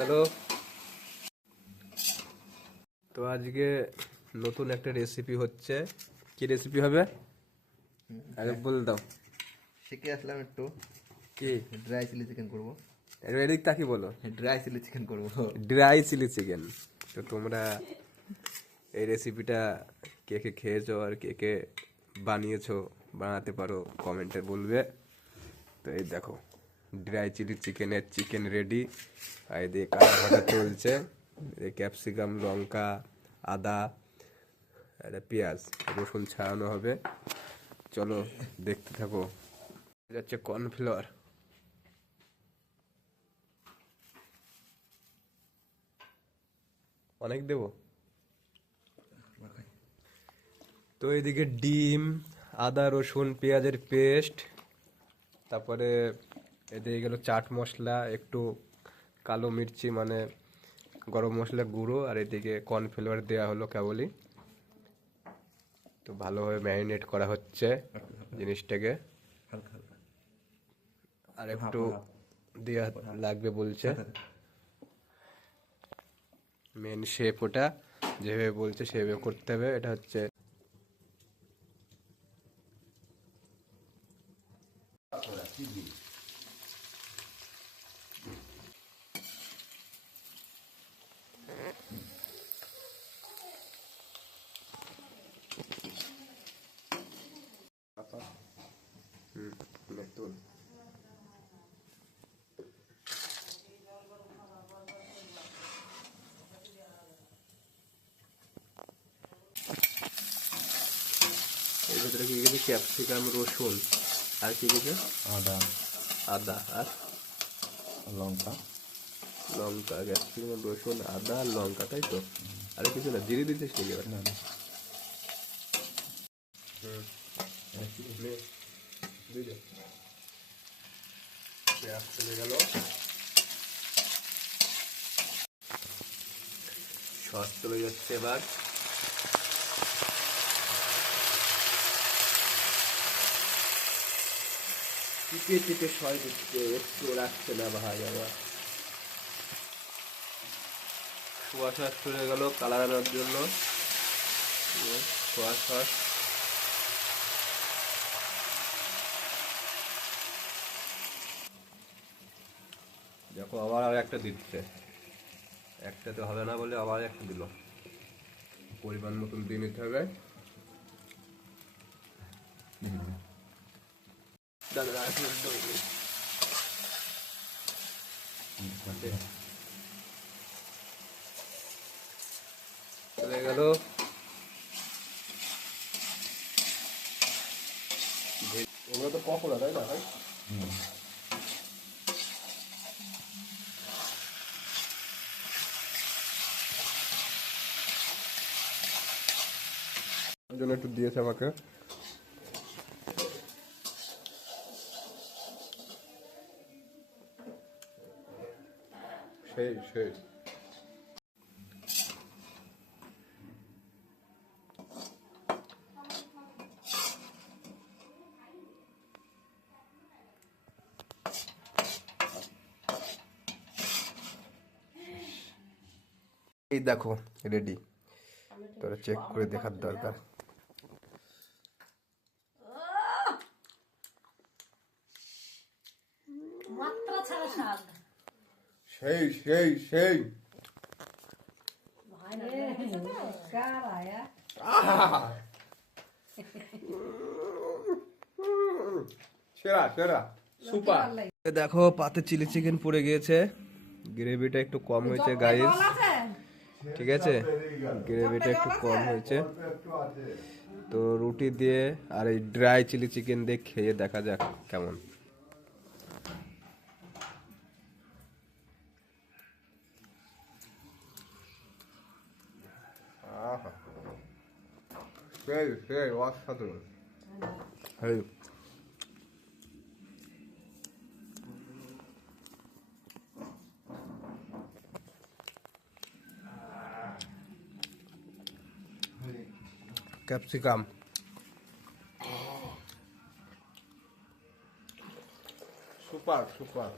গেল। তো আজকে নতুন একটা রেসিপি হচ্ছে। কি রেসিপি হবে? আগে বলে দাও। শিখে আসলাম একটু। কি? ড্রাই চিলি চিকেন করব। এদিক তাকি বলো। ড্রাই চিলি চিকেন করব। ড্রাই চিলি চিকেন তো তোমরা এই রেসিপিটা কে কে খেয়েছো আর কে কে বানিয়েছো বানাতে পারো কমেন্টে বলবে। তো এই দেখো। ড্রাই চিলি চিকেনের চিকেন রেডি আর এদিকে কাটা চলছে। ক্যাপসিকাম লঙ্কা, আদা একটা পেঁয়াজ, রসুন ছাড়ানো হবে। চলো, দেখতে থাকো। এটা হচ্ছে কর্নফ্লাওয়ার। অনেক দেবো। তো এদিকে ডিম, আদা, রসুন, পেঁয়াজের পেস্ট, তারপরে এদিকে গেল চাট মশলা একটু কালো মির্চি মানে গরম মশলা গুঁড়ো আর এদিকে কর্নফ্লাওয়ার দেওয়া হলো কেবলই। তো ভালোভাবে ম্যারিনেট করা হচ্ছে জিনিসটাকে। আর একটু দেওয়া লাগবে বলছে। মেন শেপ ওটা যেভাবে বলছে সেভাবে করতে হবে। এটা হচ্ছে ভেতরে কি কিছু ক্যাপসিকাম রসুন আর কি কিছু? আদা। আদা আর? লঙ্কা। লঙ্কা ক্যাপসিকাম রসুন আদা লঙ্কা তাই তো? আর কিছু না জিরে দিতেছ নাকি এবার? না চলে গেল। সস চলে যাচ্ছে এবার। চিপে চিপে সয় দিচ্ছে, একটু রাখছে না ভাই সোয়া সস চলে গেল কালার আনার জন্য। সোয়া সস দেখো, আবার আর একটা দিচ্ছে। একটাতে হবে না বলে আবার একটা দিল। পরিমাণ মতন দিয়ে নিতে হবে। দাদা, একটু উল্টো করে দিই। চলে গেল ওগুলো তো পকোড়া তাই না ভাই একটু দিয়েছে আমাকে সেই সেই। এই দেখো রেডি তোরা চেক করে দেখার দরকার। মাত্রা ছাড়া স্বাদ সেই সেই সেই। সেরা সেরা সুপার দেখো পাতে চিলি চিকেন পড়ে গিয়েছে। গ্রেভিটা একটু কম হয়েছে গাইস ঠিক আছে? গ্রেভিটা একটু কম হয়েছে। তো রুটি দিয়ে আর এই ড্রাই চিলি চিকেন দিয়ে খেয়ে দেখা যাক কেমন। আহা সেই সেই অসাধারণ সেই ক্যাপসিকাম সুপার সুপার